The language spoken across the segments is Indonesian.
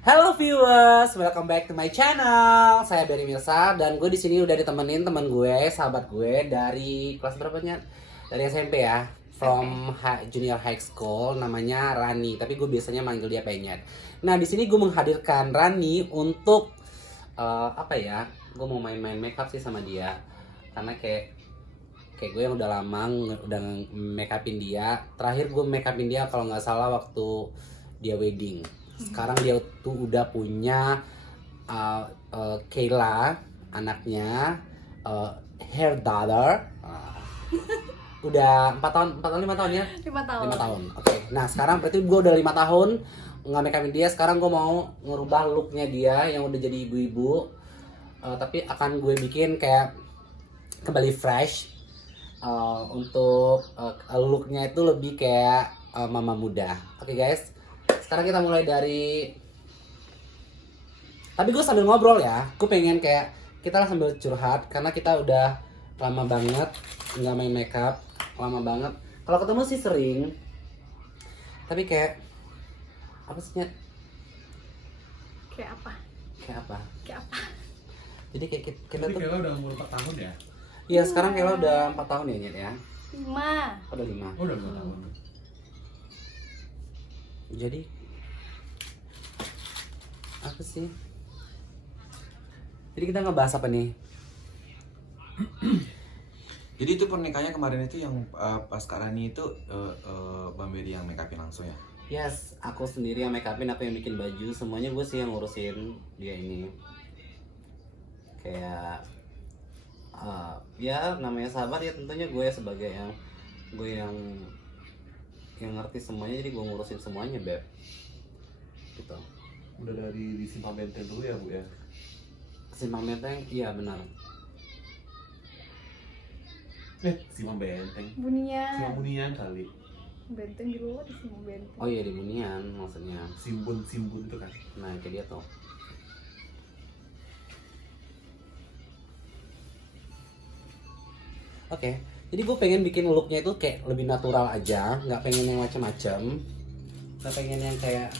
Halo viewers, welcome back to my channel. Saya Berry Mirsa dan gue di sini udah ditemenin teman gue, sahabat gue dari kelas berapanya? Dari SMP ya, from junior high school, namanya Rani. Tapi gue biasanya manggil dia Penyet. Nah di sini gue menghadirkan Rani untuk apa ya? Gue mau main-main makeup sih sama dia, karena kayak gue yang udah lama udah make upin dia. Terakhir gue make upin dia kalau nggak salah waktu dia wedding. Sekarang dia tuh udah punya Kayla, anaknya, her daughter. Udah 4 tahun, 5 tahun ya? 5 tahun. 5 tahun. Oke. Nah, sekarang berarti gue udah 5 tahun nggak make upin dia. Sekarang gue mau ngerubah looknya dia yang udah jadi ibu-ibu. Tapi akan gue bikin kayak kembali fresh. Untuk looknya itu lebih kayak mama muda. Oke guys. Sekarang kita mulai dari, tapi gue sambil ngobrol ya, gue pengen kayak kita lah sambil curhat karena kita udah lama banget nggak main makeup, lama banget. Kalau ketemu sih sering, tapi kayak apa sih Nyet? Kayak apa? Kayak apa? Kayak apa? Jadi kayak kita Tapi tuh, Kayla udah umur 4 tahun ya? iya sekarang kayak lo udah 4 tahun ya Nyet ya? 5. Udah 5. Oh, udah 4 tahun. Jadi apa sih? Jadi kita ngebahas apa nih? Jadi itu pernikahannya kemarin itu yang pas Kak Rani itu Bang Beri yang make upin langsung ya? Yes, aku sendiri yang make upin, aku yang bikin baju, semuanya gue sih yang ngurusin dia ini. Kayak ya namanya sahabat ya, tentunya gue sebagai yang ngerti semuanya, jadi gue ngurusin semuanya beb. Gitu. Udah dari di Simpang Benteng dulu ya, Bu ya? Simpang Menteng, iya benar. Simpang Benteng. Simpang Bunian. Bunian kali. Benteng di luar di sini benteng. Oh iya di Bunian maksudnya. Simbun itu kan. Nah kayak dia tuh. Oke, jadi gue pengen bikin looknya itu kayak lebih natural aja, nggak pengen yang macam-macam, nggak pengen yang kayak,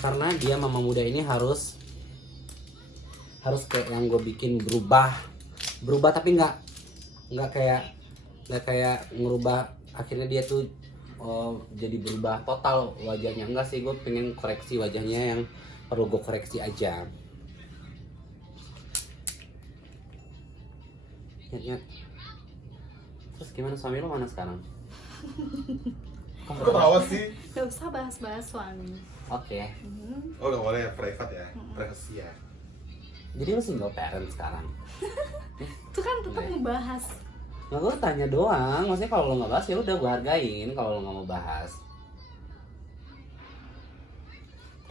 karena dia mama muda ini harus kayak yang gue bikin berubah tapi nggak kayak ngerubah akhirnya dia tuh jadi berubah total wajahnya. Enggak sih, gue pengen koreksi wajahnya yang perlu gue koreksi aja. Nyet. Terus gimana, suami lo mana sekarang? Kok ketawa sih? Gak usah bahas-bahas suami. Oke. Oh, gak boleh ya, private ya? Privacy ya? Jadi lo single parent sekarang? Itu kan tetap Iya. ngebahas. Nggak, gue tanya doang. Maksudnya kalau lo nggak bahas ya udah gue hargain. Kalau lo nggak mau bahas.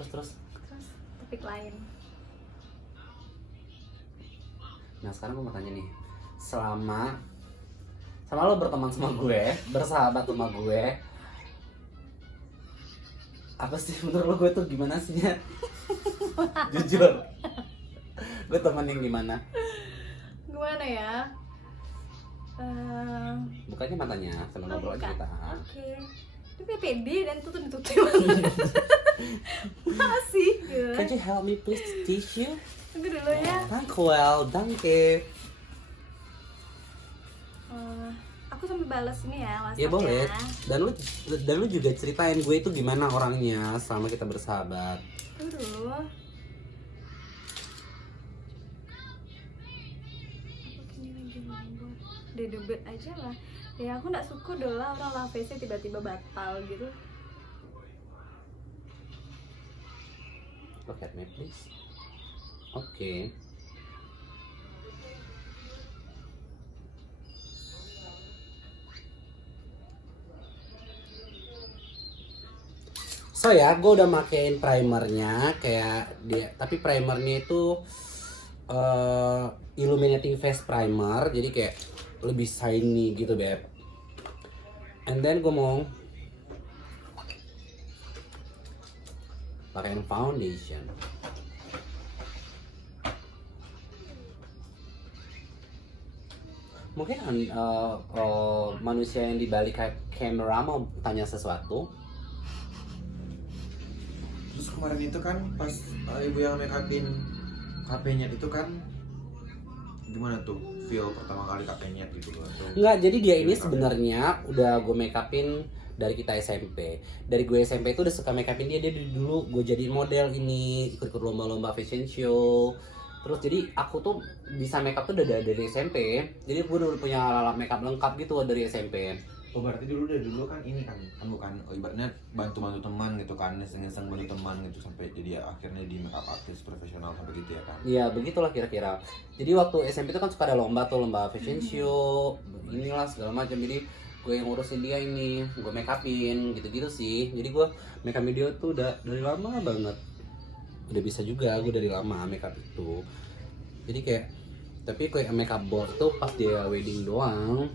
Terus. Terus topik lain. Nah sekarang gue mau tanya nih. Selama lo berteman sama gue, bersahabat sama gue, apa sih menurut lo gue tuh gimana sih Nyet? Jujur. Gue temen yang gimana? Gimana ya? Bukannya matanya, sambil ngobrol aja Bukan. kita. Oke. Tapi pede dan tutup banget. Masih. Can you help me please tissue? Tunggu dulu ya. Thank danke. Aku sambil balas ini ya WhatsApp. Ya boleh. Dan lu juga ceritain gue itu gimana orangnya selama kita bersahabat. Tunggu dulu. Udah debet aja lah. Ya aku gak suka dulu lah orang love face-nya tiba-tiba batal gitu. Look at me please. Oke. So ya, gue udah makein primernya kayak dia, tapi primernya itu illuminating face primer, jadi kayak lebih shiny gitu beb. And then gue mau pakein foundation. Mungkin manusia yang di balik kamera mau tanya sesuatu. Terus kemarin itu kan pas ibu yang make upin KP-nya itu kan gimana tuh feel pertama kali KP-nya gitu loh? Enggak, jadi dia ini sebenarnya udah gue make upin dari kita SMP. Dari gue SMP itu udah suka make upin dia dulu gue jadiin model ini, ikut-ikut lomba-lomba fashion show. Terus jadi aku tuh bisa make up tuh udah dari SMP. Jadi gue udah punya alat make up lengkap gitu dari SMP. Oh berarti dari dulu kan ini kan bukan ibaratnya bantu teman gitu kan, iseng-iseng bantu teman gitu sampai jadi akhirnya di make up artist profesional sampai gitu ya kan? Iya begitulah kira-kira. Jadi waktu SMP itu kan suka ada lomba tuh, lomba fashion show, inilah segala macam. Jadi gue yang ngurusin dia ini, gue make upin gitu-gitu sih. Jadi gue make up video tuh udah dari lama banget. Udah bisa juga gue dari lama make up itu. Jadi kayak tapi kayak make up board tuh pas dia wedding doang.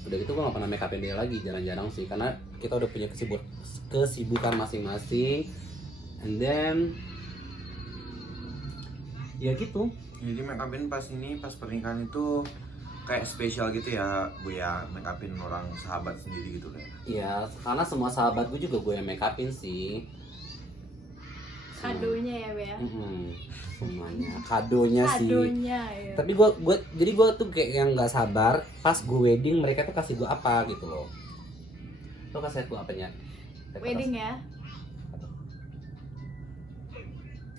Udah gitu gue gak pernah make upin dia lagi, jarang-jarang sih karena kita udah punya kesibukan masing-masing. And then ya gitu. Jadi make upin pas pernikahan itu kayak spesial gitu ya Bu ya, make upin orang sahabat sendiri gitu kan? Iya, karena semua sahabat gue juga gue yang make upin sih. Kadonya ya Be ya. Semuanya kadonya sih. Kadonya ya. Tapi jadi gue tuh kayak yang nggak sabar pas gue wedding mereka tuh kasih gue apa gitu loh. Lo kasih gue apanya? Wedding ya.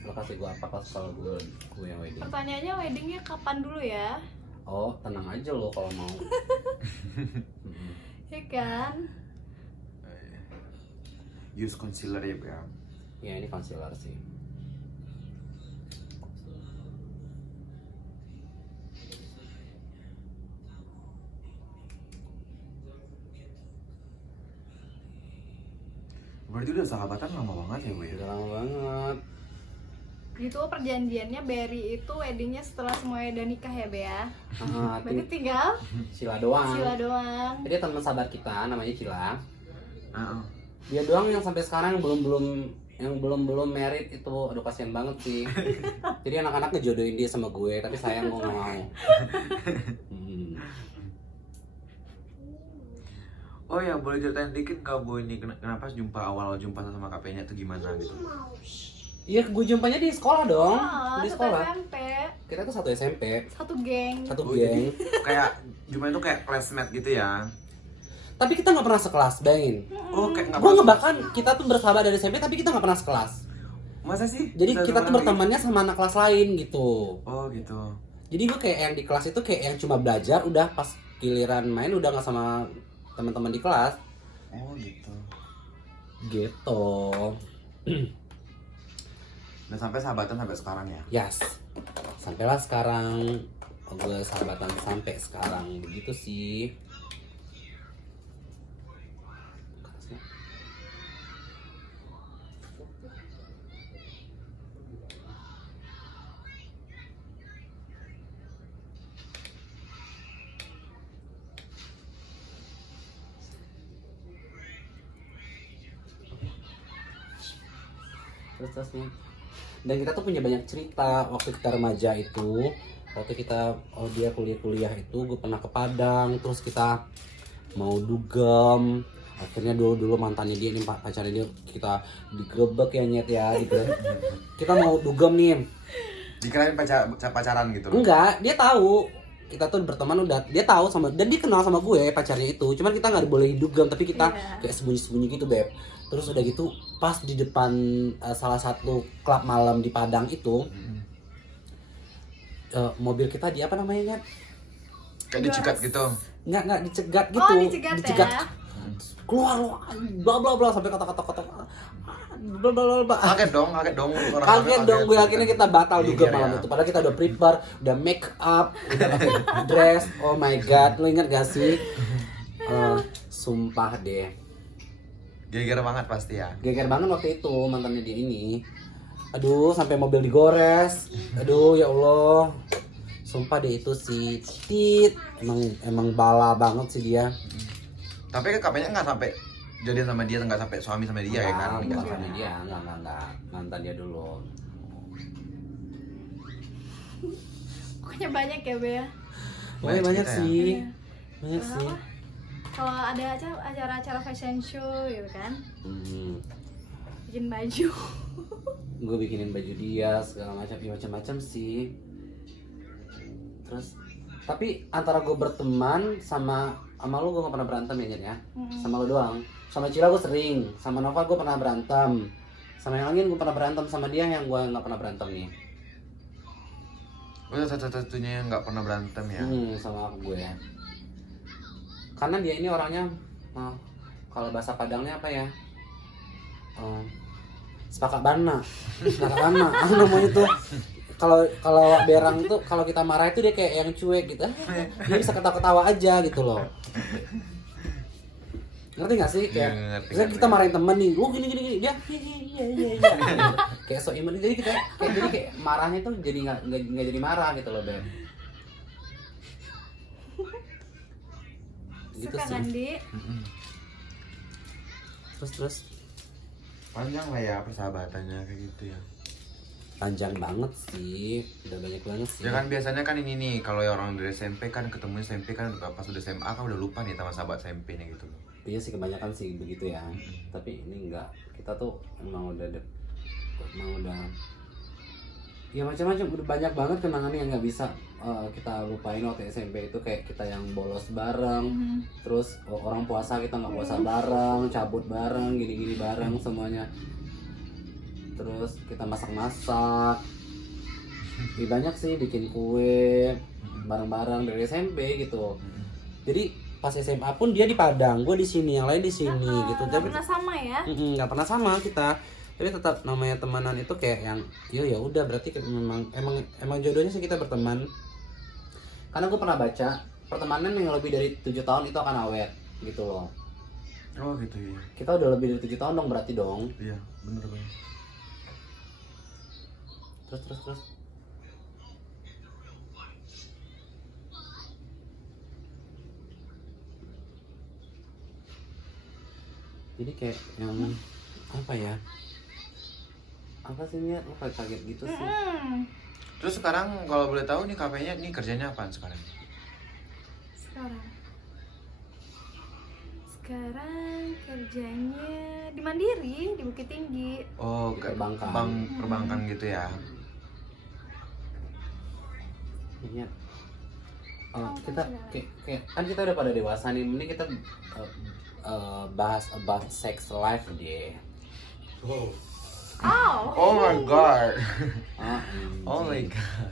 Lo kasih gue apa pas kalau gue yang wedding? Pertanyaannya weddingnya kapan dulu ya? Oh tenang aja lo kalau mau. Ya kan? Use concealer ya Bu ya? Ya ini concealer sih. Berarti udah sahabatan lama banget ya Bu ya? Udah lama banget. Gitu perjanjiannya Berry itu weddingnya setelah semuanya udah nikah ya Be ya. Berarti Ting- tinggal Cila doang. Sila doang. Jadi teman sahabat kita namanya Cila. Heeh. Dia doang yang sampai sekarang yang belum married itu. Aduh kasihan banget sih. Jadi anak-anak ngejodohin dia sama gue tapi sayang gue nggak mau. Oh ya, boleh ceritain dikit kak Bu ini kenapa awal jumpa sama KP-nya itu gimana gitu? Iya, gue jumpanya di sekolah dong. Oh, Di satu sekolah. SMP. Kita tuh satu SMP, Satu geng. satu Oh, geng. Kayak gimana tuh kayak classmate gitu ya? Tapi kita nggak pernah sekelas, bayangin. Oh kayak nggak Gue pernah- ngebahkan kita tuh bersahabat dari SMP tapi kita nggak pernah sekelas. Masa sih? Jadi kita tuh bertemannya sama anak kelas lain gitu. Oh gitu. Jadi gue kayak yang di kelas itu kayak yang cuma belajar, udah pas giliran main udah nggak sama teman-teman di kelas. Oh gitu. Gitu. Dan sampai sahabatan sampai sekarang ya? Yes. Sampailah sekarang gue sahabatan sampai sekarang begitu sih. Terus nih. Dan kita tuh punya banyak cerita waktu kita remaja itu. Waktu kita dia kuliah itu gue pernah ke Padang, terus kita mau dugem. Akhirnya dulu mantannya dia nih pacarnya dia kita digerebek ya Nyet ya gitu. Kita mau dugem nih. Dikirain pacaran gitu? Enggak, dia tahu kita tuh berteman udah, dia tahu sama dan dia kenal sama gue pacarnya itu. Cuman kita nggak boleh dugem tapi kita kayak sembunyi-sembunyi gitu Beb. Terus udah gitu pas di depan salah satu klub malam di Padang itu mobil kita di apa namanya Nyet? Kayak dicegat gitu? Nggak dicegat gitu. Oh, dicegat ya? Keluar bla bla bla sampai kata-kata bla bla bla. Kaget dong Kaget dong gue, akhirnya kita batal juga Iya, malam ya. itu. Padahal kita udah prepare, udah make up, udah pakai dress. Oh my god, lo inget gak sih? Sumpah deh. Geger banget pasti ya? Geger banget waktu itu mantannya dia ini. Aduh, sampai mobil digores. Aduh, ya Allah. Sumpah deh itu si Tit. Emang bala banget sih dia. Tapi kan KP-nya nggak sampai jadian sama dia, nggak sampai suami sama dia ya kan? Bukan sama dia, enggak. Mantan dia dulu. Pokoknya banyak ya Be ya. Banyak cerita ya? sih. Iya. Banyak sih. kalau ada acara-acara fashion show gitu kan, Hmm. bikin baju. Gue bikinin baju dia segala macam, ya macam-macam sih. Terus tapi antara gue berteman sama lu gue gak pernah berantem ya Nyet ya. Sama lu doang. Sama Cila gue sering, sama Nova gue pernah berantem, sama yang lain gue pernah berantem, sama dia yang gue nggak pernah berantem nih. Udah satu-satunya yang nggak pernah berantem ya. Sama gue ya. Karena dia ini orangnya kalau bahasa Padangnya apa ya? Sepakat bana. Namanya tuh. Kalau berang tuh kalau kita marah itu dia kayak yang cuek gitu. Dia bisa ketawa-ketawa aja gitu loh. Ngerti gak sih? Kayak misalnya kita marahin temen nih, lu gini dia iya. Kayak so iman, jadi kita kayak marahnya tuh jadi nggak jadi marah gitu loh, Beb. Gitu Suka sih. kan, Di? Terus Panjang lah ya persahabatannya kayak gitu ya. panjang banget sih, udah banyak banget sih. Ya kan biasanya kan ini nih kalau ya orang dari SMP kan ketemu SMP kan pas udah SMA kan udah lupa nih sama sahabat SMP-nya gitu loh. Iya sih kebanyakan sih begitu ya. Tapi ini enggak, kita tuh emang udah ya macam-macam, udah banyak banget kenangan yang nggak bisa kita lupain waktu SMP itu. Kayak kita yang bolos bareng, terus orang puasa kita nggak puasa bareng, cabut bareng, gini-gini bareng semuanya. Terus kita masak-masak, banyak sih, bikin kue bareng-bareng dari SMP gitu. Jadi pas SMA pun dia di Padang, gue di sini, yang lain di sini gitu. Nggak pernah sama ya? Nggak pernah sama kita, tapi tetap namanya temanan itu kayak yang ya udah berarti emang jodohnya sih kita berteman. Karena gue pernah baca pertemanan yang lebih dari 7 tahun itu akan awet gitu loh. Oh gitu ya. Kita udah lebih dari 7 tahun dong berarti dong. Iya bener banget. Terus jadi kayak yang apa ya, apa sih Nia, lu kaget gitu sih. Terus sekarang kalau boleh tahu nih kafenya nih kerjanya apaan sekarang? Sekarang kerjanya di Mandiri, di Bukit Tinggi. Oh, Di kayak perbankan. perbankan gitu ya. Nia, kita kayak kan kita udah pada dewasa nih, mending kita bahas about sex life deh. Oh, Oh my god. Oh my anjing. god.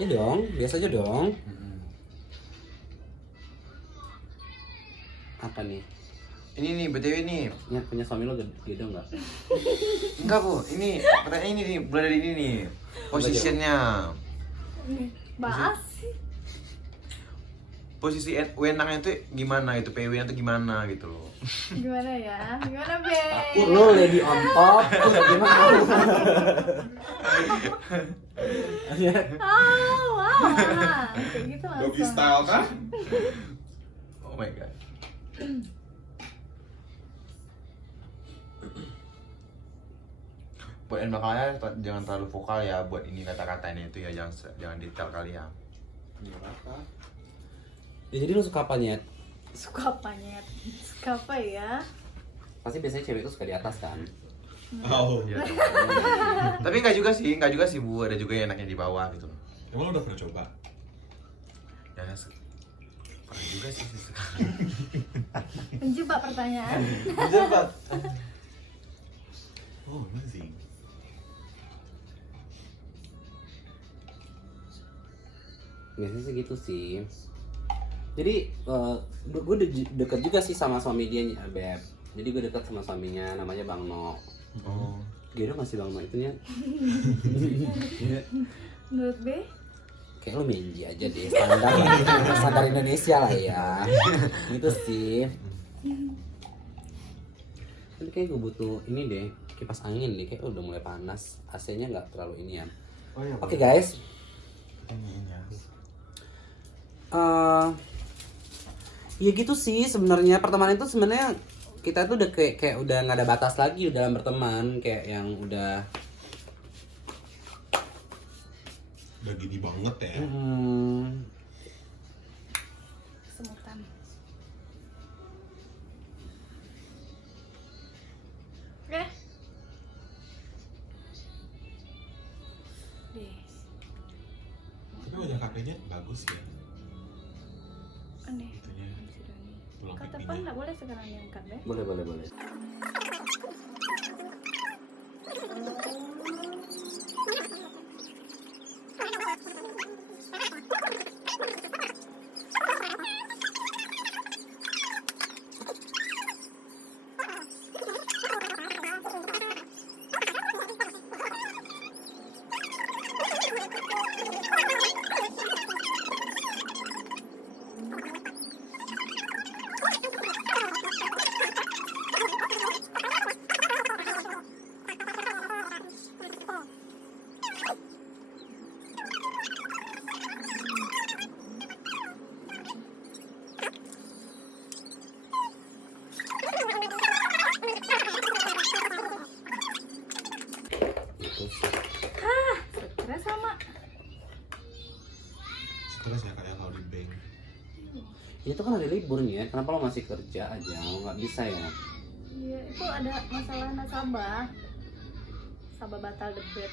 Ya dong, biasa aja dong. Apa nih? Ini nih BTW nih. Nya punya suami lo gede nggak? Enggak, Bu. Ini pertanyaan ini nih, mulai dari ini nih. Posisinya. Bahas sih. Posisi wenangnya itu gimana itu? PW-nya itu gimana gitu loh. Gimana ya? Gimana, Be? Lo lady on top, gimana? Wow. Kayak gitu doggy langsung. style kan? Oh my god. Buat yang bakalnya jangan terlalu vokal ya buat ini kata-katanya itu ya, jangan detail kali ya. Nggak apa-apa. Ya, jadi lo suka apa Nyet? Suka apa, Nyet? Suka apa ya? Pasti biasanya cewek itu suka di atas kan? Oh, Iya. Tapi enggak juga sih Bu, ada juga yang enaknya di bawah gitu loh. emang lo udah pernah coba? Ya pernah juga sih sekali. Menjebak pertanyaan. Menjebak. Oh, amazing. Biasanya sih gitu sih. Jadi gue deket juga sih sama suami dia, Beb. Jadi gue deket sama suaminya, namanya Bang No. Oh. Gitu masih Bang No itunya. Menurut B? Kayak lu Menji aja deh, standar lah, standar Indonesia lah ya. Gitu sih. Tapi kayak gue butuh ini deh, kipas angin deh, kayak udah mulai panas. AC-nya nggak terlalu ini ya. Oh iya. Oke guys, Ini ya. ya gitu sih sebenarnya. Pertemanan itu sebenarnya kita tuh udah kayak udah nggak ada batas lagi dalam berteman, kayak yang udah Gini banget ya. semutan. Oke. Deh. Tapi wajah kakeknya bagus ya. Aneh. Itunya tulang Kata pipinya. Pan nggak boleh sekarang diangkat deh. Boleh, boleh, boleh. Stres sama. Stres ya kayak kalau di bank. Itu kan ada liburnya, kenapa lo masih kerja aja? Lo nggak bisa ya? Iya, itu ada masalah nasabah. Nasabah batal debit.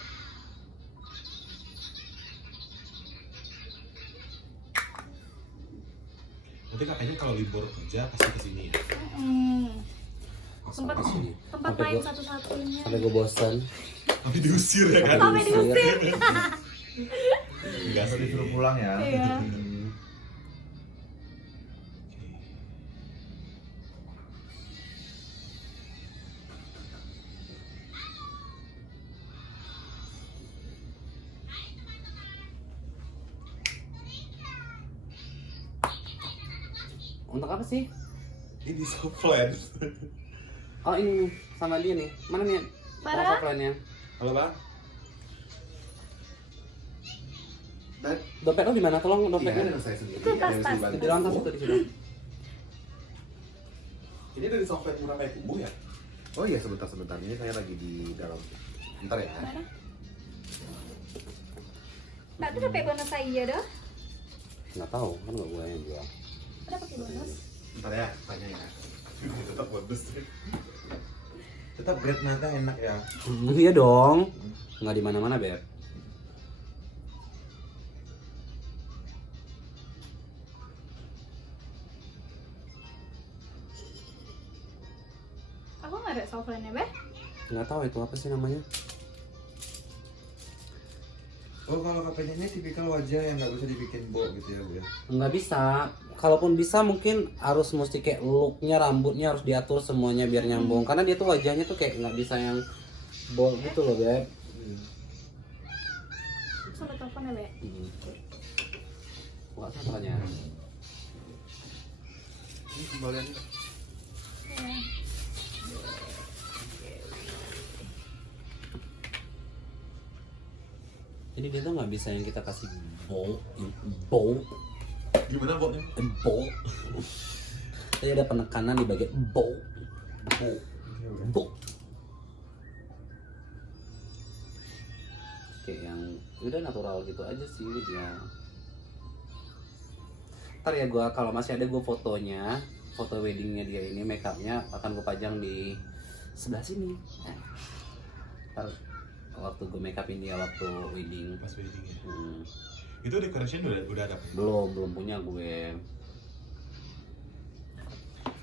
Nanti kakaknya kalau libur kerja pasti kesini ya. Tempat Sampai sini. tempat Sampai main gua- satu-satunya. Sampai gue bosan. Tapi diusir ya kan? Sampai diusir. Enggak Atau sih. disuruh pulang ya. Iya. Untuk apa sih? Ini softlands. Oh ini sama dia nih. Mana nih? Bara? Offline-nya. Halo bang. Dompet lo di mana? Tolong dompetnya. Iya, saya sendiri. Itu tas, Ada tas. dibantu. Di dalam tas itu di situ. Ini dari softland murah kayak kubu ya? Oh iya, sebentar. Ini saya lagi di dalam. Bentar ya. Mana? Tak ada pakai bonus saya dah. Nggak tahu kan nggak gue yang jual. Ada pakai bonus. Bentar ya, tanya ya. Tetap bonus. Tetap bread nata enak ya. Iya dong. Nggak di mana-mana Beb. Aku nggak ada softline-nya, Beh. Nggak tahu itu apa sih namanya. Oh, kalau KPJ ini tipikal wajah yang nggak bisa dibikin bo gitu ya, Bu ya. Nggak bisa. Kalaupun bisa mungkin harus mesti kayak looknya, rambutnya harus diatur semuanya biar nyambung. Karena dia tuh wajahnya tuh kayak nggak bisa yang bold gitu loh Beb. Sampai telepon ya, Beh. Nggak usah tanya. Ini kembaliannya. Iya. Jadi dia tuh nggak bisa yang kita kasih bold. Gimana botnya? Bold. Tadi ada penekanan di bagian bold. Bold. Kayak yang udah natural gitu aja sih dia. Ntar ya gua kalau masih ada gua fotonya, foto weddingnya dia ini, make upnya akan gua pajang di sebelah sini. Ntar waktu gue make upin dia waktu wedding. Pas wedding ya. Hmm. Itu decoration udah ada. Belum punya gue.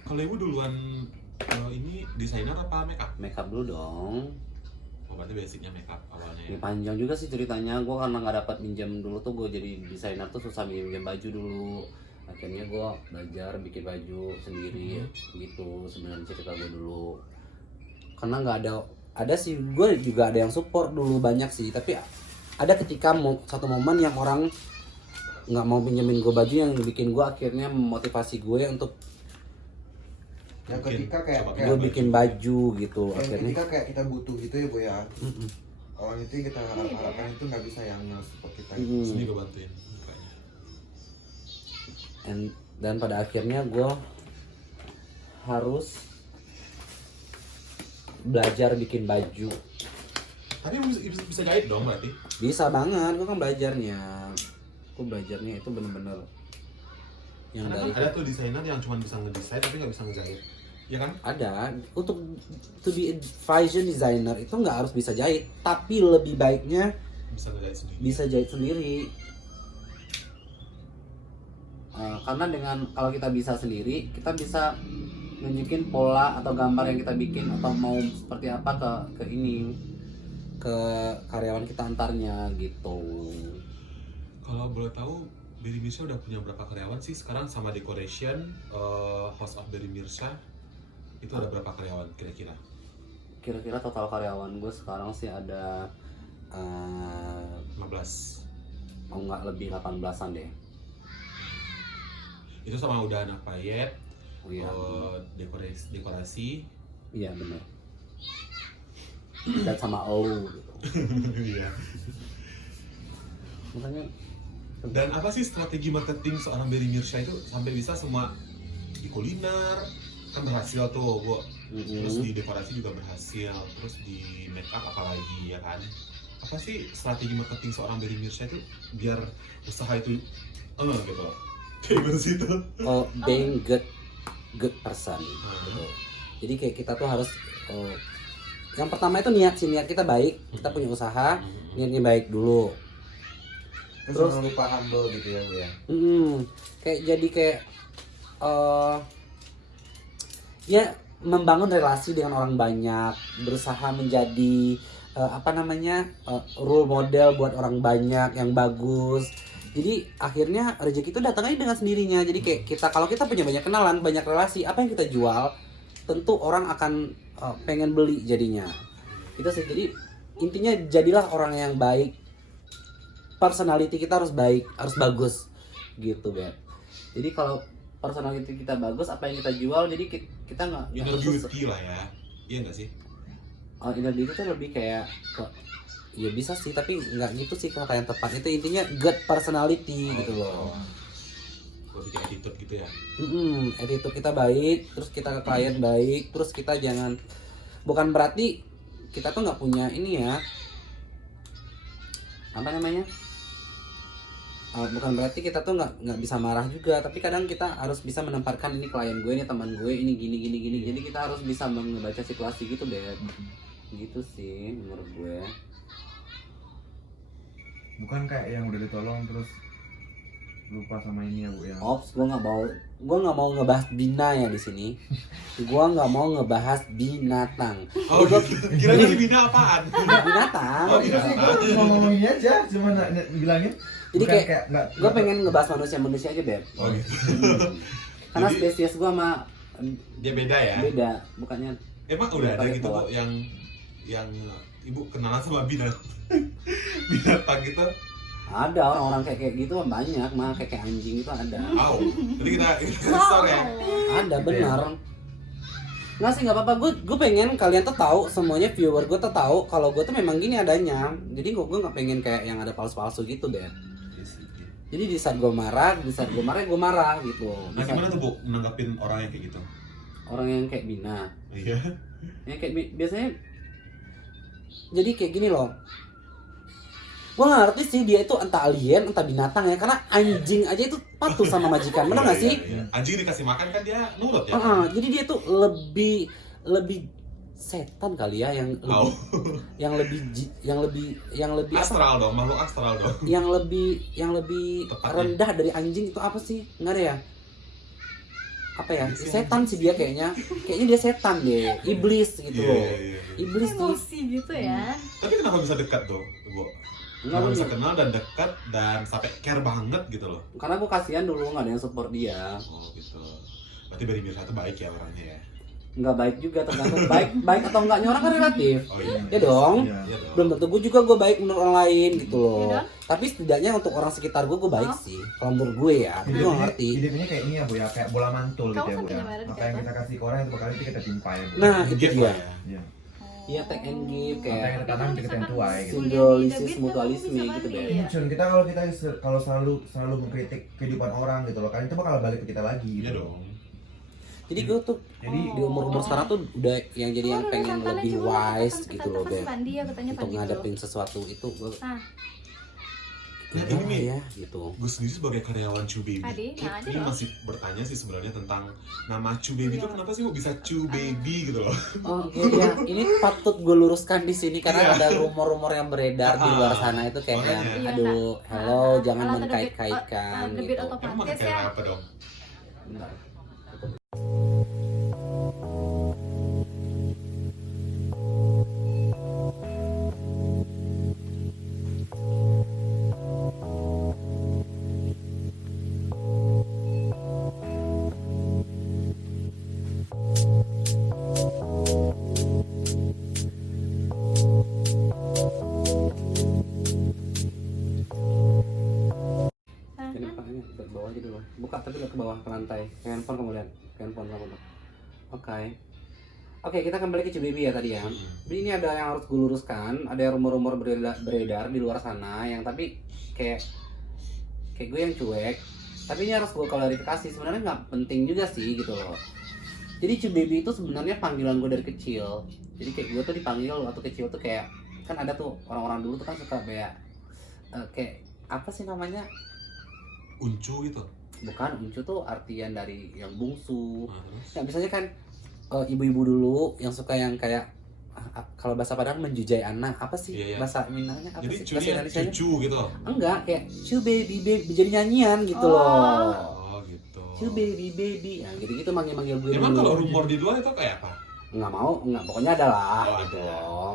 Kalau ibu duluan ini desainer apa makeup? Make up dulu dong. Oh, berarti basicnya makeup awalnya Ini ya. panjang juga sih ceritanya. Gue karena nggak dapat minjam dulu tuh, gue jadi desainer tuh susah minjem baju dulu. Akhirnya gue belajar bikin baju sendiri gitu. Sebenarnya cerita gue dulu. Karena nggak ada sih, gue juga ada yang support dulu banyak sih. Tapi ada ketika satu momen yang orang nggak mau pinjemin gue baju, yang bikin gue akhirnya memotivasi gue untuk Yang ketika kayak Coba gue baju. bikin baju gitu. yang Akhirnya ketika kayak kita butuh gitu ya, Bu ya. Mm-mm. Orang itu yang kita harapkan itu nggak bisa yang support kita. Mm. Sini gue bantuin mukanya. Dan pada akhirnya gue harus belajar bikin baju. Tapi bisa jahit dong berarti. Bisa banget, gue kan belajarnya. Gue belajarnya itu bener-bener yang Karena dari kan ada tuh desainer yang cuma bisa ngedesain tapi nggak bisa ngejahit. Iya kan? ada untuk to be a fashion designer itu nggak harus bisa jahit, tapi lebih baiknya Bisa ngejahit sendiri. bisa jahit sendiri. Karena dengan kalau kita bisa sendiri, kita bisa nunjukin pola atau gambar yang kita bikin atau mau seperti apa ke ini, ke karyawan kita antarnya gitu. Kalau boleh tahu, Berry Mirsha udah punya berapa karyawan sih sekarang sama Decoration, House of Berry Mirsha itu ada berapa karyawan kira-kira? Kira-kira total karyawan gue sekarang sih ada 15. oh nggak, lebih 18-an deh. Itu sama udah anak payet, Oh iya, dekorasi. iya bener. Dan sama Olu gitu. Iya. Makanya Dan apa sih strategi marketing seorang Berry Mirsha itu sampai bisa semua di kuliner kan berhasil tuh, Bu. Terus di dekorasi juga berhasil, terus di make up apalagi ya kan. Apa sih strategi marketing seorang Berry Mirsha itu biar usaha itu gitu. Kayak gimana sih itu? oh, being good person gitu. Jadi kayak kita tuh harus yang pertama itu niat kita baik, kita punya usaha, niatnya baik dulu. Terus jangan lupa humble gitu ya Bu ya. Kayak jadi kayak ya membangun relasi dengan orang banyak, berusaha menjadi role model buat orang banyak yang bagus. Jadi akhirnya rezeki itu datangnya dengan sendirinya. Jadi kayak kalau kita punya banyak kenalan, banyak relasi, apa yang kita jual tentu orang akan pengen beli jadinya. Itu sih. Jadi intinya jadilah orang yang baik. Personality kita harus baik, harus bagus gitu, Beb. Jadi kalau personality kita bagus, apa yang kita jual jadi kita nggak Inner beauty lah ya. Iya nggak sih? Inner beauty tuh lebih kayak ke, ya bisa sih, tapi nggak gitu sih kata yang tepat. Itu intinya good personality gitu loh. Lebih kayak attitude gitu ya. Attitude kita baik, terus kita ke klien baik, terus kita jangan, bukan berarti kita tuh nggak punya ini ya, apa namanya, bukan berarti kita tuh nggak bisa marah juga, tapi kadang kita harus bisa menempatkan ini klien gue, ini teman gue, ini gini. Jadi kita harus bisa membaca situasi gitu deh. Gitu sih menurut gue. Bukan kayak yang udah ditolong terus lupa sama ini ya Bu ya. Ops, gue nggak mau ngebahas bina ya di sini. Gue nggak mau ngebahas binatang. Oh, kira tadi bina apaan? Binatang. Oh, Itu sih gue ngomong ini aja, cuma bilangin. Jadi Bukan kayak nggak, gue pengen ngebahas manusia aja, Beb. Oh gitu. Karena Jadi- spesies gue sama Dia beda ya. beda, bukannya Emang udah ada Pakai gitu toa. kok yang ibu kenalan sama binatang gitu. ada orang-orang kayak gitu banyak mah, kayak anjing itu ada. Wow. Jadi kita sensor ya. Ada benar. Nggak sih, nggak apa-apa. Gue pengen kalian tuh tahu, semuanya viewer gue tuh tahu kalau gue tuh memang gini adanya. Jadi gue nggak pengen kayak yang ada palsu-palsu gitu deh. Jadi di saat gue marah gue marah gitu. Di Nah saat gimana tuh Bu menanggapin orang yang kayak gitu? orang yang kayak Bina, Iya. yang kayak biasanya, jadi kayak gini loh. Gue nggak ngerti sih dia itu entah alien entah binatang ya, karena anjing aja itu patuh sama majikan, bener nggak sih? Iya. Anjing dikasih makan kan dia nurut ya. Jadi dia tuh lebih setan kali ya, yang Wow. yang lebih apa? Astral dong, makhluk astral dong. yang lebih Tepatnya. rendah dari anjing itu apa sih? Nggak ada ya? Apa ya? Iya. Setan sih dia kayaknya dia setan deh, iblis gitu Iya, loh. iya, iya. Iblis tuh. Emosi gitu ya. Tapi kenapa bisa dekat tuh, Bu? Kenapa bisa kenal dan dekat dan sampai care banget gitu loh? Karena gue kasihan dulu nggak ada yang support dia. Oh gitu. Berarti Berry Mirsha itu baik ya orangnya ya? Nggak baik juga, tergantung baik atau enggaknya orang kan relatif. Oh iya. Ya dong. Iya. Iya dong. Belum tentu gue juga gue baik menurut orang lain gitu loh. Iya dong. Tapi setidaknya untuk orang sekitar gue baik Oh. sih. Kalau menurut gue ya, tapi gue nggak ngerti. Hidupnya kayak ini ya Bu ya, kayak bola mantul Kamu gitu ya Bu sampai ya. kemarin Apa yang kata. kita kasih ke orang itu bakal kita timpa ya Bu. Nah, itu Give dia. lah ya. Iya. Iya, take and give Apa yang kayak kita tanam kita yang tuai gitu. Simbiosis mutualisme gitu deh. Iya. Cun, kita kalau selalu mengkritik kehidupan orang gitu loh, kan itu bakal balik ke kita lagi Iya gitu. dong. Jadi gue tuh Jadi di umur sekarang tuh udah yang jadi yang pengen lebih wise gitu loh, Beb. Pandi ya katanya Untuk Pandi ngadepin sesuatu itu gue Ah. Nah Enggak ini nih, ya gitu. gue sendiri sebagai karyawan Chu Baby, Adi, nah, aja ini dong. masih bertanya sih sebenarnya tentang nama Chu Baby itu Iya. kenapa sih kok bisa Chu Baby gitu loh? Oh iya, ini patut gue luruskan di sini karena Iya. ada rumor-rumor yang beredar di luar sana itu kayak Makanya. yang, Iya, aduh, hello, jangan kalau mengkait-kaitkan terbit gitu. otomatis Emang pakai ya. apa dong? Bentar. Ini buka ini ke bawah aja dulu. Buka tapi lihat ke bawah ke lantai. Ke handphone kamu lihat. Ke handphone kamu tuh. Oke. Oke, kita kembali ke Chu Baby ya tadi ya. Jadi ini ada yang harus gue luruskan, ada rumor-rumor beredar di luar sana yang tapi kayak gue yang cuek. Tapi ini harus gue klarifikasi, sebenarnya nggak penting juga sih gitu loh. Jadi Chu Baby itu sebenarnya panggilan gue dari kecil. Jadi kayak gue tuh dipanggil waktu kecil tuh kayak kan ada tuh orang-orang dulu tuh kan suka kayak apa sih namanya? Uncu gitu. Bukan, uncu tuh artian dari yang bungsu. Nah, terus? Nah, biasanya kan ibu-ibu dulu yang suka yang kayak kalau bahasa Padang menjujai anak, apa sih Iya, iya. bahasa Minangnya apa Jadi sih? cunya Bahasa Indonesianya? cucu gitu. Enggak, kayak Chu baby baby jadi nyanyian gitu Oh. loh. Oh gitu. Chu baby baby. Nah, gitu-gitu manggil-manggil gue Emang dulu. kalau rumor di luar itu kayak apa? Enggak mau, enggak, pokoknya ada lah Oh, gitu ada. loh.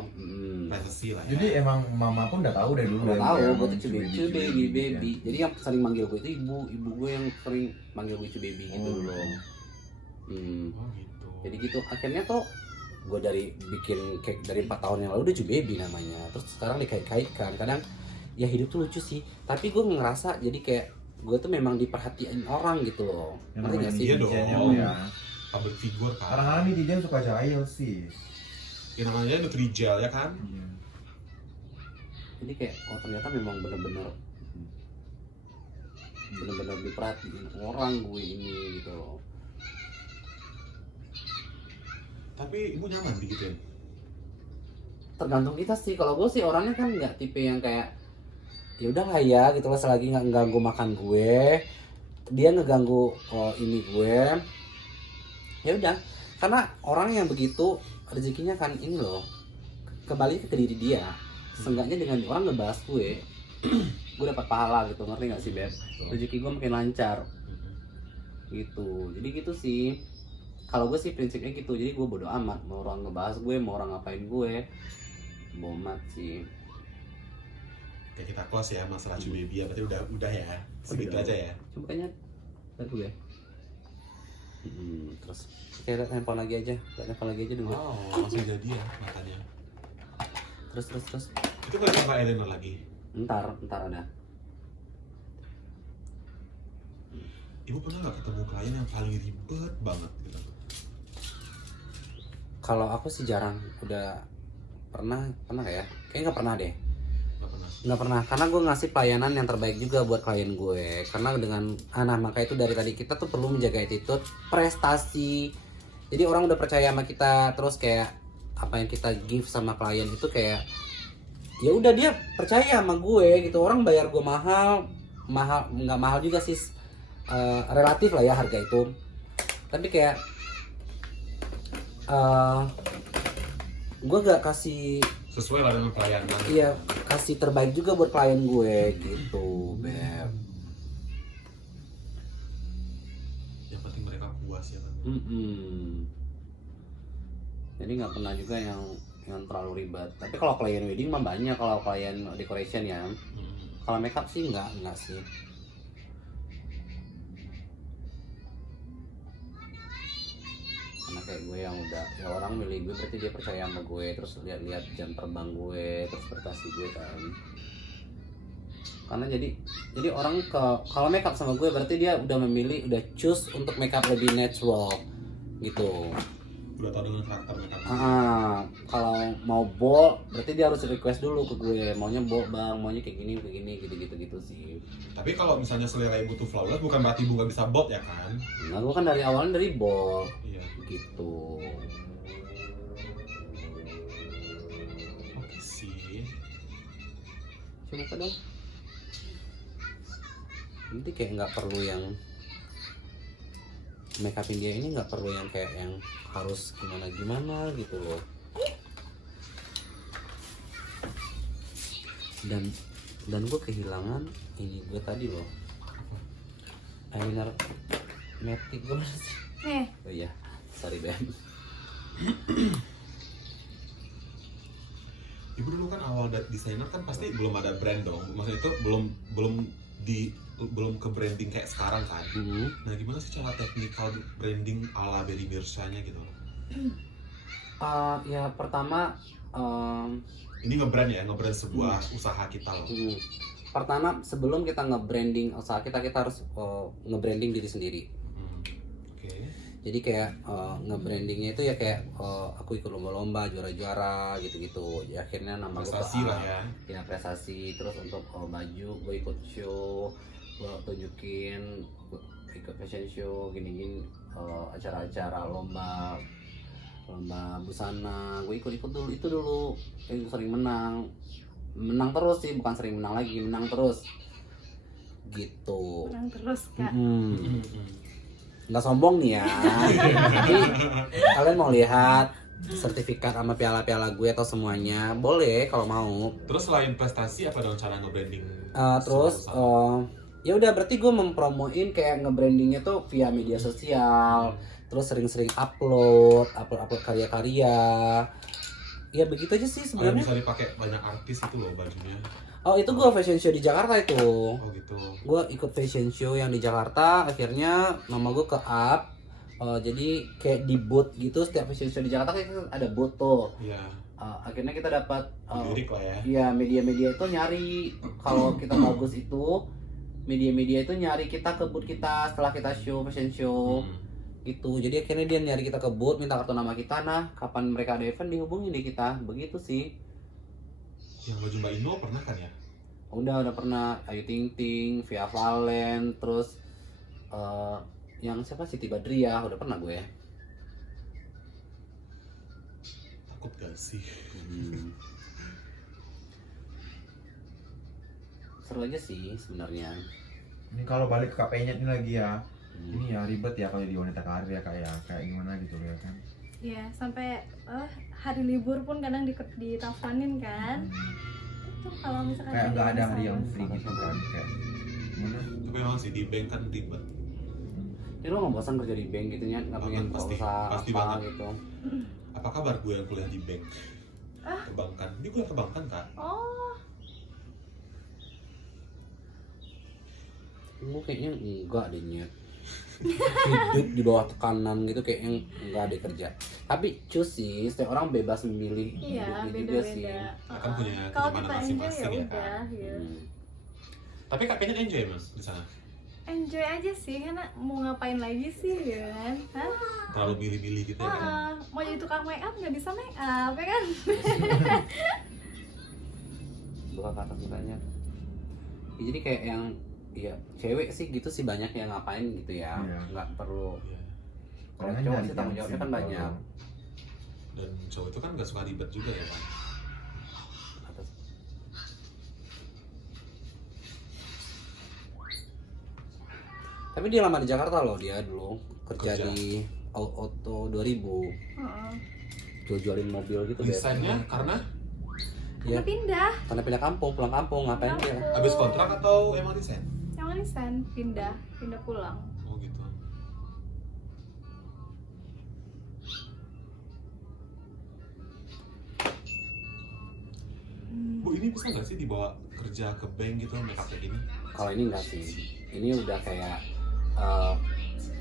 Privacy lah ya. Jadi emang mama pun udah tahu dari dulu. Udah ya, tahu kayak gue tuh emang Chu baby, Chu baby baby. Jadi yang sering manggil gue itu ibu gue yang sering manggil gue Chu baby gitu dulu. Oh gitu. Jadi gitu akhirnya tuh gue dari bikin kayak dari 4 tahun yang lalu udah Chu baby namanya, terus sekarang dikait-kaitkan. Kadang ya hidup tuh lucu sih, tapi gue ngerasa jadi kayak gue tuh memang diperhatiin orang gitu loh. Yang Ngerti namanya gak sih? Iya dong. netizen ya. Public figure kan. Kadang-kadang netizen suka jahil sih. Ya namanya Nutrijel ya kan. Iya. Jadi kayak oh ternyata memang bener-bener diperhatiin orang gue ini gitu loh. Tapi ibu nyaman digituin. Tergantung kita sih. Kalau gue sih orangnya kan nggak tipe yang kayak ya udahlah ya gitu loh, selagi nggak ganggu makan gue, dia ngeganggu ini gue, ya udah. Karena orang yang begitu rezekinya kan ini loh kembali ke diri dia. Seenggaknya dengan orang ngebahas gue gue dapat pahala gitu, ngerti nggak sih Beb? Rezeki gue makin lancar gitu. Jadi gitu sih. Kalau gue sih prinsipnya gitu, jadi gue bodo amat mau orang ngebahas gue, mau orang ngapain gue, bodo amat sih. Kayak kita close ya masalah Chu baby ya, berarti udah ya. Segitu Udah. aja ya. Coba kayaknya lihat gue. Terus kayak lihat handphone lagi aja, lihat handphone lagi aja dulu. Oh, langsung jadi ya matanya. Terus Itu kalau sama Eleanor lagi. ntar ada. Ibu pernah nggak ketemu klien yang paling ribet banget gitu? Kalau aku sih jarang, udah pernah gak ya? Kayaknya nggak pernah deh. Nggak pernah, karena gue ngasih pelayanan yang terbaik juga buat klien gue. Karena dengan maka itu dari tadi kita tuh perlu menjaga attitude, prestasi. Jadi orang udah percaya sama kita, terus kayak apa yang kita give sama klien itu kayak ya udah dia percaya sama gue gitu. Orang bayar gue mahal nggak mahal juga sih, relatif lah ya harga itu. Tapi kayak gue gak kasih Sesuai lah dengan pelayanan. iya, kasih terbaik juga buat klien gue gitu, Beb. Yang penting mereka puas ya kan. Jadi nggak pernah juga yang terlalu ribet. Tapi kalau klien wedding mah banyak, kalau klien decoration ya. Kalau makeup sih nggak sih. Karena kayak gue yang udah ya orang milih gue berarti dia percaya sama gue, terus lihat jam terbang gue, terus prestasi gue kan. Karena jadi orang kalau makeup sama gue berarti dia udah memilih, udah choose untuk makeup lebih natural gitu. Udah tau dengan karakter mereka. Kalau mau bold berarti dia harus request dulu ke gue, maunya bold bang, maunya kayak gini gitu sih. Tapi kalau misalnya selera ibu tuh flawless, bukan berarti ibu gak bisa bold ya kan? Nah gue kan dari awalnya dari bold Iya. gitu. Oke sih. Coba buka dong. Nanti kayak nggak perlu yang make upin dia ini nggak perlu yang kayak yang harus gimana gitu loh. Dan gue kehilangan ini gue tadi loh, eyeliner matic gue mana sih? Oh iya, sorry Ben. Ibu dulu kan awal desainer kan pasti belum ada brand dong. Maksudnya itu belum ke branding kayak sekarang kan. Nah, gimana sih cara teknikal branding ala Berry Mirsya-nya gitu? Ya pertama Ini nge-brand ya, nge-brand sebuah usaha kita loh. pertama sebelum kita nge-branding usaha kita harus nge-branding diri sendiri. Oke. Jadi kayak nge-brandingnya itu ya kayak aku ikut lomba-lomba, juara-juara gitu-gitu. Ya akhirnya nama gue Prestasi lah ya. Ya prestasi. Terus untuk baju gue ikut show, gue tunjukin, gue ikut fashion show, gini-gini, acara-acara lomba busana. Gue ikut dulu itu sering menang terus sih, bukan sering menang lagi, menang terus gitu. Menang terus Kak. Nggak sombong nih ya. Jadi kalian mau lihat sertifikat sama piala-piala gue atau semuanya, boleh kalau mau. Terus selain prestasi apa dong cara nge-branding? Terus ya udah berarti gue mempromoin kayak nge-brandingnya tuh via media sosial. Terus sering-sering upload karya-karya. Ya begitu aja sih Yang sebenarnya. bisa dipakai banyak artis itu loh bajunya. Oh itu gue fashion show di Jakarta itu. Oh gitu. Gue ikut fashion show yang di Jakarta, akhirnya nama gue ke up. Jadi kayak di booth gitu, setiap fashion show di Jakarta kan ada booth tuh. Iya. Akhirnya kita dapat Lirik lah ya. iya, media-media itu nyari kalau kita bagus itu, media-media itu nyari kita ke booth kita setelah kita show fashion show gitu. Jadi akhirnya dia nyari kita ke booth, minta kartu nama kita, nah kapan mereka ada event dihubungin deh kita, begitu sih. Yang baju Mbak Ino pernah kan ya? Udah pernah Ayu Ting Ting, Via Valen, terus yang siapa Siti Badriah udah pernah gue. Takut gak sih? Seru aja sih sebenarnya. Ini kalau balik ke KPI-nya ini lagi ya. Ini ya ribet ya kalau di wanita karir ya kayak gimana gitu ya kan. Ya sampai hari libur pun kadang diteleponin kan. Itu kalau misalkan Kayak nggak ada hari yang sama- free gitu kan kayak gimana? Tapi memang sih di bank kan ribet. Jadi lo nggak bosan kerja di bank gitu nya, nggak pengen Pasti, usaha pasti apa banget. gitu. Apa kabar gue yang kuliah di bank? Perbankan. Dia kuliah perbankan kan? Oh, Gue kayaknya enggak deh Nyet. Hidup di bawah tekanan gitu kayaknya enggak ada kerja. Tapi cus sih, setiap orang bebas memilih iya hidupnya juga sih. beda-beda. Kan punya Kalau kenyamanan kita enjoy ya masing-masing ya kan? udah, ya. Tapi KP-nya enjoy mas di sana? Enjoy aja sih, karena mau ngapain lagi sih, ya kan? Hah? Terlalu milih-milih gitu ya kan? Mau jadi tukang make up nggak bisa make up, ya kan? Bukan kata mukanya. Ya, jadi kayak yang ya cewek sih gitu sih banyak yang ngapain gitu ya. Iya. Nggak perlu. Iya. Kalau Karena cowok nyari sih tanggung yang jawabnya kan simple. banyak. Dan cowok itu kan gak suka ribet juga ya kan? Atas. Tapi dia lama di Jakarta loh, dia dulu kerja Kerja. di Auto 2000. Heeh. Jual-jualin mobil gitu deh. Desainnya karena Ya, Karena pindah, karena pindah kampung, pulang kampung, ngapain dia? habis kontrak atau emang desain? yang manisan pindah pulang. Oh gitu. Bu ini bisa nggak sih dibawa kerja ke bank gitu make up kayak gini? Kalau ini enggak sih. Ini udah kayak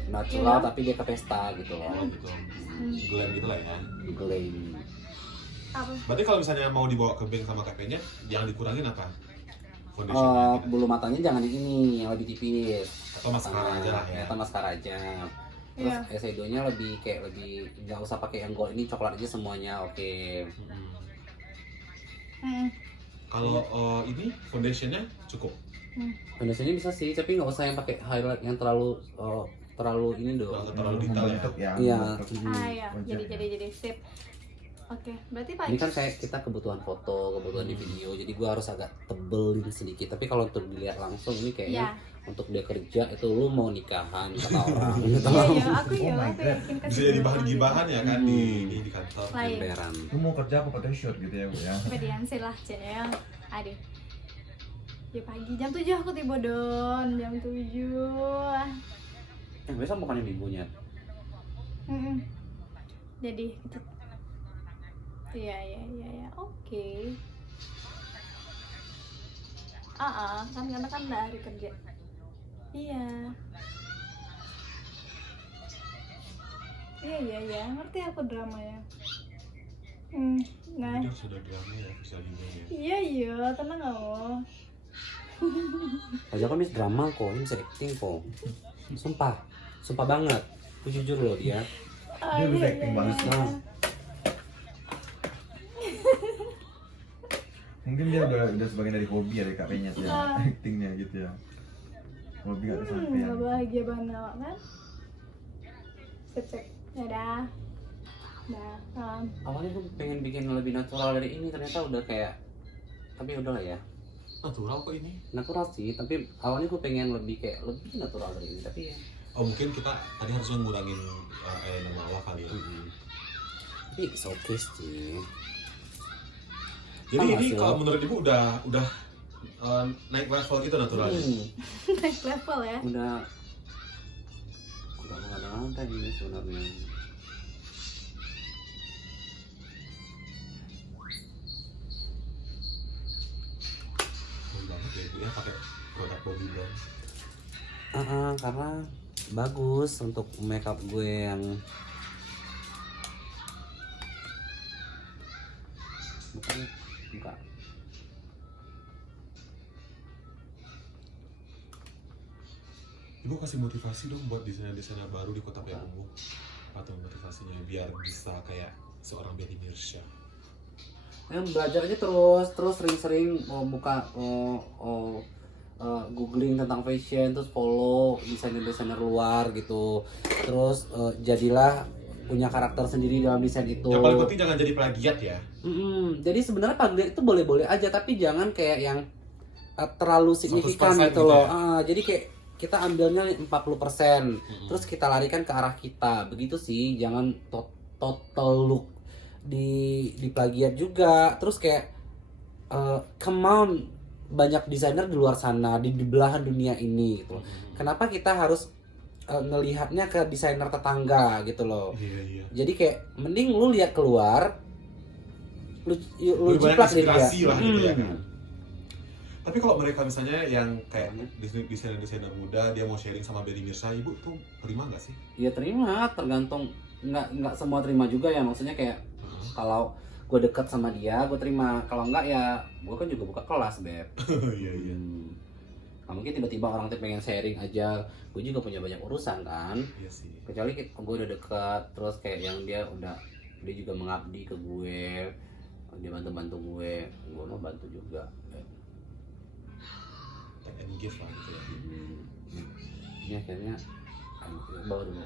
natural tapi dia ke pesta gitu Oh loh. gitu. Glam gitu lah ya. Glam. Apa? Berarti kalau misalnya mau dibawa ke bank sama KP-nya, jangan dikurangin apa? Foundationnya gitu. Bulu matanya jangan di ini yang lebih tipis. Atau maskara aja lah ya. Atau maskara aja. Terus Iya. eyeshadow-nya lebih nggak usah pakai yang gold, ini coklat aja semuanya, oke. Kalau ini foundationnya cukup. Foundation ini bisa sih, tapi nggak usah yang pakai highlight yang terlalu ini dong. Terlalu detail ya. Membentuk ya. Iya. membentuk Ah ya, wajahnya. jadi sip. Oke, berarti pagi. Ini kan kayak kita kebutuhan foto, kebutuhan di video, jadi gua harus agak tebelin sedikit. Tapi kalau untuk dilihat langsung ini kayaknya untuk dia kerja itu lu mau nikahan kata orang gitu. Iya, aku Oh my aku God. yakin Bisa jadi bahan gibahan ya kan di kantor. Lain. Emberan. Lu mau kerja apa photoshoot gitu ya Bu ya? Mediansi lah, Cel. Aduh. Ya pagi jam 7 aku tiba don, jam 7. Besok bukannya minggunya. Jadi iya. Oke. Kan karena kan udah hari kerja. Iya. Iya, ngerti aku drama ya. Nah. Ini sudah drama ya, bisa ya. Iya, tenang kamu. Aja kan mis drama kok, ini bisa acting kok. Sumpah banget. Aku jujur loh dia. Dia bisa acting banget lah. Mungkin dia udah sebagian dari hobi ya dari Kak Penyet ya, actingnya gitu ya. Hobi gak kesampean. Gak bahagia banget awak kan? Cek. Dadah. Awalnya gue pengen bikin lebih natural dari ini, ternyata udah kayak, tapi udah lah ya. Natural kok ini. Natural sih, tapi awalnya gue pengen lebih natural dari ini, tapi ya. Oh mungkin kita tadi harusnya ngurangin nama awal kali ya. Tapi it's okay sih. Jadi Sama ini sih, kalau lo. menurut ibu udah naik level gitu naturalnya. Next level ya. Udah ada lantai ini sebenarnya. Bagus banget ya ibu ya pakai produk body blend. Karena bagus untuk makeup gue yang buka. Ibu kasih motivasi dong buat desainer-desainer baru di Kota Payakumbuh. Atau motivasinya biar bisa kayak seorang Benny Mirsya. Belajar aja terus sering-sering buka googling tentang fashion, terus follow desainer-desainer luar gitu, terus jadilah punya karakter sendiri dalam desain itu. Yang paling penting jangan jadi plagiat ya. Jadi sebenarnya plagiat itu boleh-boleh aja, tapi jangan kayak yang terlalu signifikan 100% gitu gitu loh. ya? Jadi kayak kita ambilnya 40%, terus kita larikan ke arah kita, begitu sih. Jangan total look di plagiat juga. Terus kayak come on, banyak desainer di luar sana di belahan dunia ini gitu. Kenapa kita harus ngelihatnya ke desainer tetangga gitu loh? Iya. Jadi kayak mending lu lihat keluar, lu Lebih banyak jiplak deh dia. inspirasi lah gitu ya kan. Tapi kalau mereka misalnya yang kayak desainer-desainer muda dia mau sharing sama Benny Mirsya, ibu tuh terima nggak sih? Ya terima, tergantung. Nggak semua terima juga ya, maksudnya kayak kalau gue deket sama dia gue terima, kalau enggak ya gue kan juga buka kelas beb. Iya. Nah, mungkin tiba-tiba orang tuh pengen sharing aja, gue juga punya banyak urusan kan. Iya sih. Kecuali gue udah dekat, terus kayak yang dia juga mengabdi ke gue, dia bantu gue mau bantu juga. Take and give lah gitu ya. Ini akhirnya bawa dulu.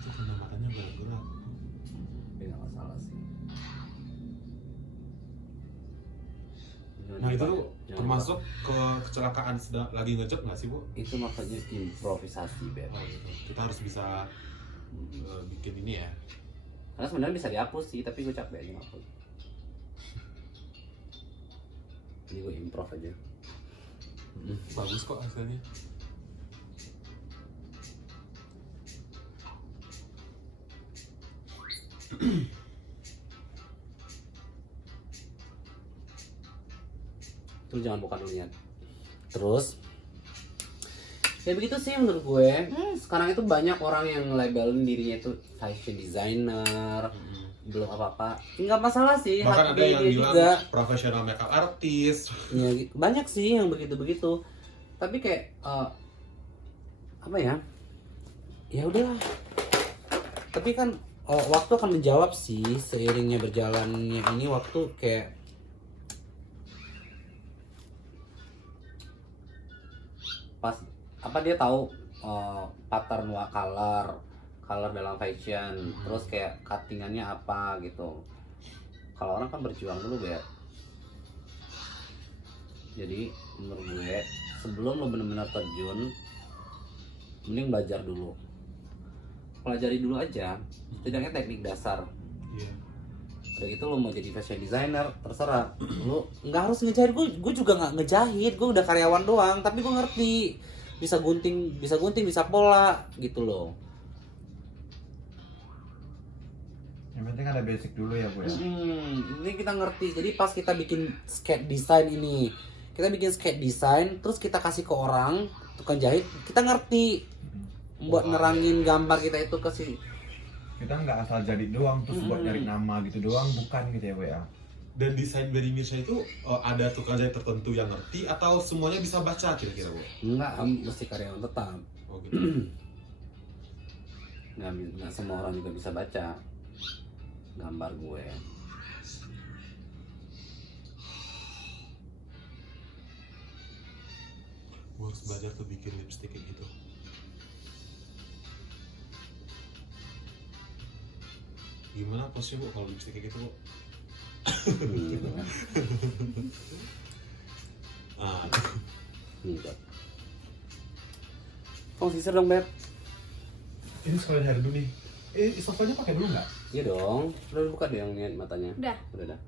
Itu kena matanya gerak-gerak. Tapi nggak masalah sih. Nah itu termasuk ke kecelakaan sedang lagi ngejek nggak sih bu? Itu makanya improvisasi beb. Oh, gitu. Kita harus bisa bikin ini ya. Karena sebenarnya bisa dihapus sih, tapi gue capek aja ngapus. Jadi gue improv aja. Bagus kok hasilnya. Terus jangan buka dulu ya. Terus ya begitu sih menurut gue. Sekarang itu banyak orang yang labelin dirinya itu fashion designer, belum apa-apa. Nggak masalah sih. Bahkan ada hati yang dia bilang juga. profesional makeup artist. Ya, banyak sih yang begitu-begitu. Tapi kayak apa ya? Ya udahlah. Tapi kan waktu akan menjawab sih, seiringnya berjalannya ini waktu kayak pas apa dia tahu pattern color color dalam fashion, terus kayak cuttingannya apa gitu. Kalau orang kan berjuang dulu Beb. Jadi menurut gue sebelum lo benar-benar terjun, mending belajar dulu, pelajari dulu aja, setidaknya teknik dasar. Iya. Udah gitu lo mau jadi fashion designer, terserah. Lo nggak harus ngejahit, gue juga nggak ngejahit, gue udah karyawan doang, tapi gue ngerti bisa gunting, bisa pola gitu loh. Yang penting ada basic dulu ya Bu ya. Ini kita ngerti. Jadi pas kita bikin skate design ini, kita bikin skate design, terus kita kasih ke orang tukang jahit, kita ngerti buat nerangin gambar kita itu ke si. Kita nggak asal jadi doang terus buat nyari nama gitu doang, bukan gitu ya Bu ya. Dan desain Berry Mirsya itu ada tukang jahit tertentu yang ngerti atau semuanya bisa baca kira-kira Bu? Enggak, mesti karyawan tetap. Oh gitu. Nggak semua orang juga bisa baca gambar gue. Gue harus belajar tuh bikin lipstick kayak gitu. Gimana posnya Bu kalau lipstick kayak gitu Bu? Ah, Enggak. Konsisten dong Beb. ini sekalian hairdo nih. Sofanya pakai dulu nggak? Iya dong. Udah buka deh yang lihat matanya. Udah. Udah dah.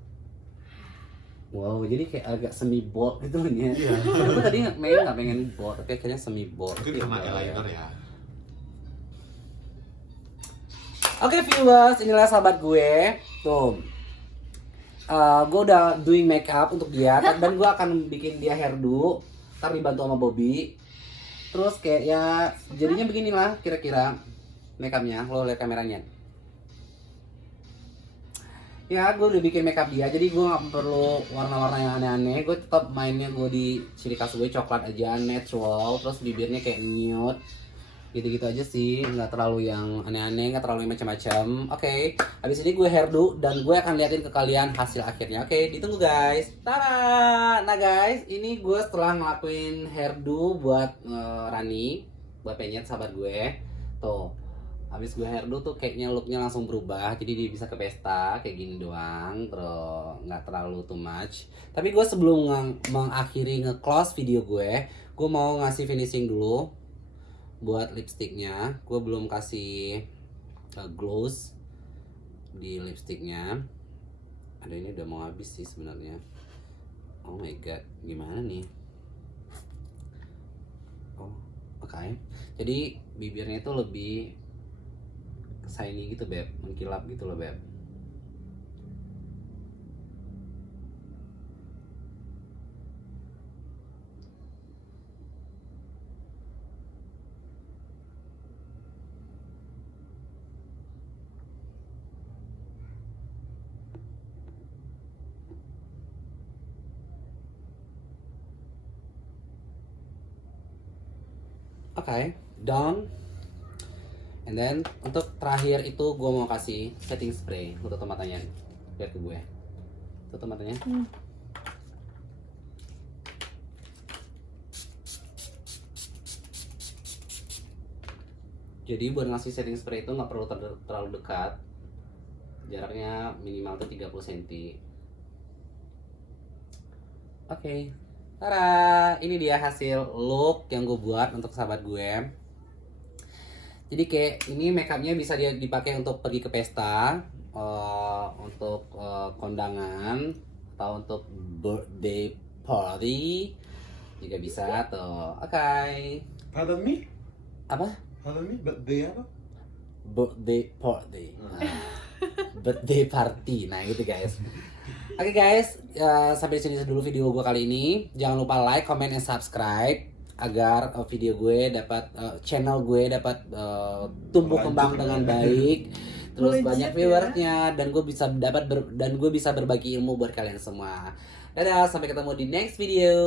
Wow, jadi kayak agak semi bold gitu nih. Iya. Aku tadi nggak pengen bold, tapi kayaknya semi bold. Mungkin Iya, kena boleh. eyeliner ya. Oke viewers, inilah sahabat gue. Tuh. Gue udah doing makeup untuk dia dan gue akan bikin dia hairdo. Ntar dibantu sama Bobby. Terus kayak ya jadinya beginilah kira-kira makeupnya. Lo lihat kameranya. Ya gue udah bikin makeup dia, jadi gue gak perlu warna-warna yang aneh-aneh. Gue tetap mainnya gue di ciri khas gue coklat aja, natural. Terus bibirnya kayak nude, gitu-gitu aja sih, nggak terlalu yang aneh-aneh, nggak terlalu yang macam-macam. Oke, habis ini gue hairdo dan gue akan liatin ke kalian hasil akhirnya. Oke, ditunggu guys. Tada! Nah guys, ini gue setelah ngelakuin hairdo buat Rani, buat penyet sahabat gue. Tuh, habis gue hairdo tuh kayaknya looknya langsung berubah. Jadi dia bisa ke pesta kayak gini doang, terus nggak terlalu too much. Tapi gue sebelum mengakhiri nge-close video gue mau ngasih finishing dulu buat lipstiknya. Gue belum kasih gloss di lipstiknya. Ada ini udah mau habis sih sebenarnya. Oh my god, gimana nih? Oh, oke. Jadi bibirnya itu lebih shiny gitu Beb, mengkilap gitu loh Beb. Oke, done. And then untuk terakhir itu gue mau kasih setting spray. Lu tutup matanya, lihat ke gue. Tutup matanya. Jadi buat ngasih setting spray itu nggak perlu terlalu dekat. Jaraknya minimal tuh 30 cm. Oke. Tada, ini dia hasil look yang gue buat untuk sahabat gue. Jadi kayak ini makeupnya bisa dia dipakai untuk pergi ke pesta, untuk kondangan atau untuk birthday party juga bisa tuh. Oke. Pardon me? Apa? Pardon me? Birthday apa? Birthday party. Birthday party. Nah, gitu guys. Oke guys, sampai di sini dulu video gue kali ini. Jangan lupa like, comment, and subscribe agar video gue dapat channel gue dapat tumbuh kembang dengan baik, terus banyak viewersnya dan gue bisa berbagi ilmu buat kalian semua. Dadah, sampai ketemu di next video.